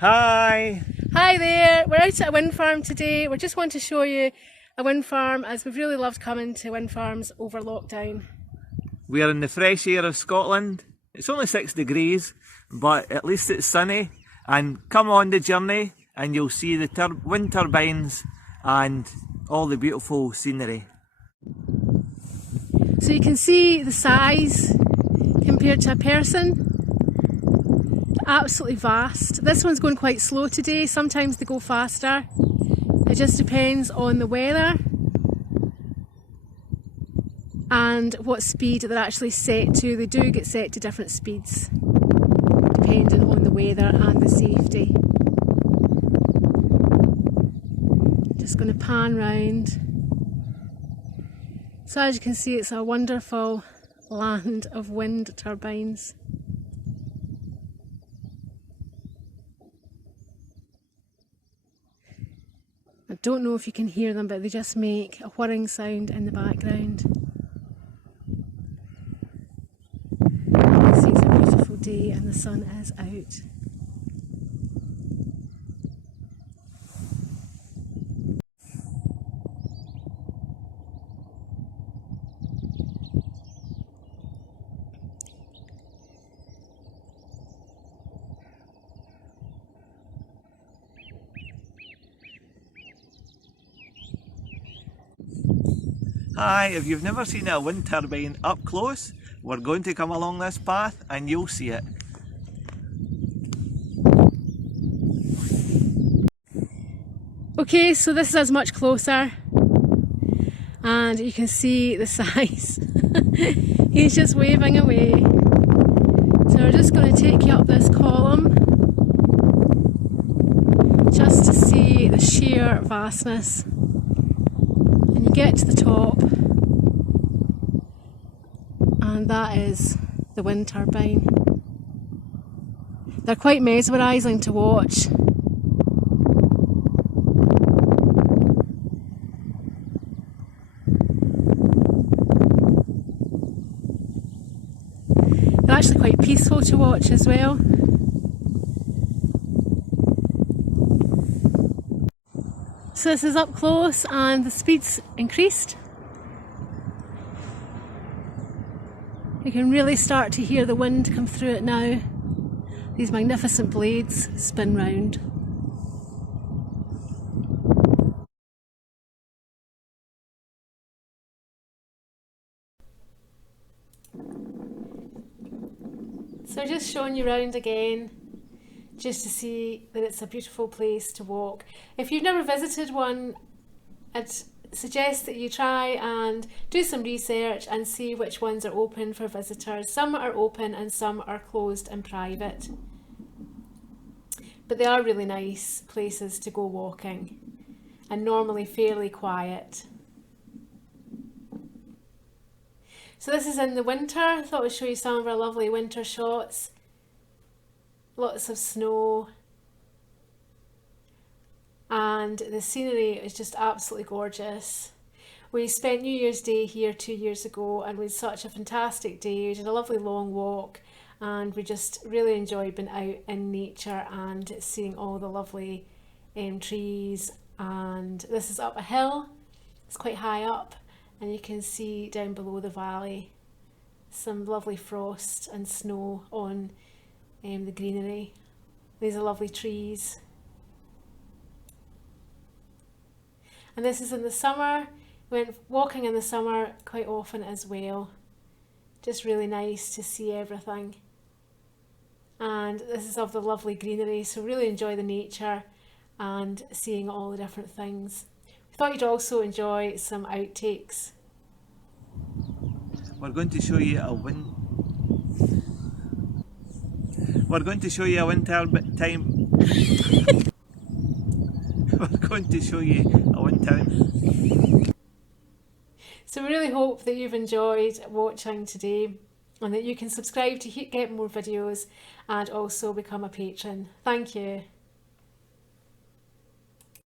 Hi! Hi there, we're out at a wind farm today. We just want to show you a wind farm as we've really loved coming to wind farms over lockdown. We are in the fresh air of Scotland. It's only 6 degrees, but at least it's sunny. And come on the journey and you'll see the wind turbines and all the beautiful scenery. So you can see the size compared to a person. Absolutely vast. This one's going quite slow today, sometimes they go faster. It just depends on the weather and what speed they're actually set to. They do get set to different speeds depending on the weather and the safety. Just going to pan round. So as you can see, it's a wonderful land of wind turbines. I don't know if you can hear them, but they just make a whirring sound in the background. You can see it's a beautiful day and the sun is out. Hi, if you've never seen a wind turbine up close, we're going to come along this path and you'll see it. Okay, so this is us much closer and you can see the size. He's just waving away. So we're just going to take you up this column just to see the sheer vastness. And you get to the top and that is the wind turbine. They're quite mesmerising to watch. They're actually quite peaceful to watch as well. So this is up close and the speed's increased. You can really start to hear the wind come through it now. These magnificent blades spin round. So just showing you around again, just to see that it's a beautiful place to walk. If you've never visited one, I'd suggest that you try and do some research and see which ones are open for visitors. Some are open and some are closed and private. But they are really nice places to go walking and normally fairly quiet. So this is in the winter. I thought I'd show you some of our lovely winter shots. Lots of snow. And the scenery is just absolutely gorgeous. We spent New Year's Day here 2 years ago and we had such a fantastic day. We did a lovely long walk and we just really enjoyed being out in nature and seeing all the lovely trees. And this is up a hill. It's quite high up. And you can see down below the valley some lovely frost and snow on the greenery. These are lovely trees. And this is in the summer. We went walking in the summer quite often as well. Just really nice to see everything. And this is of the lovely greenery, so really enjoy the nature and seeing all the different things. We thought you'd also enjoy some outtakes. We're going to show you a wind turbine. We're going to show you a wind turbine. So we really hope that you've enjoyed watching today and that you can subscribe to get more videos and also become a patron. Thank you.